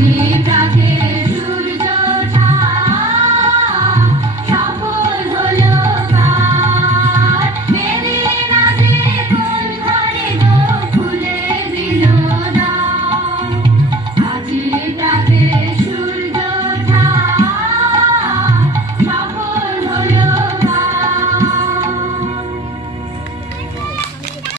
You.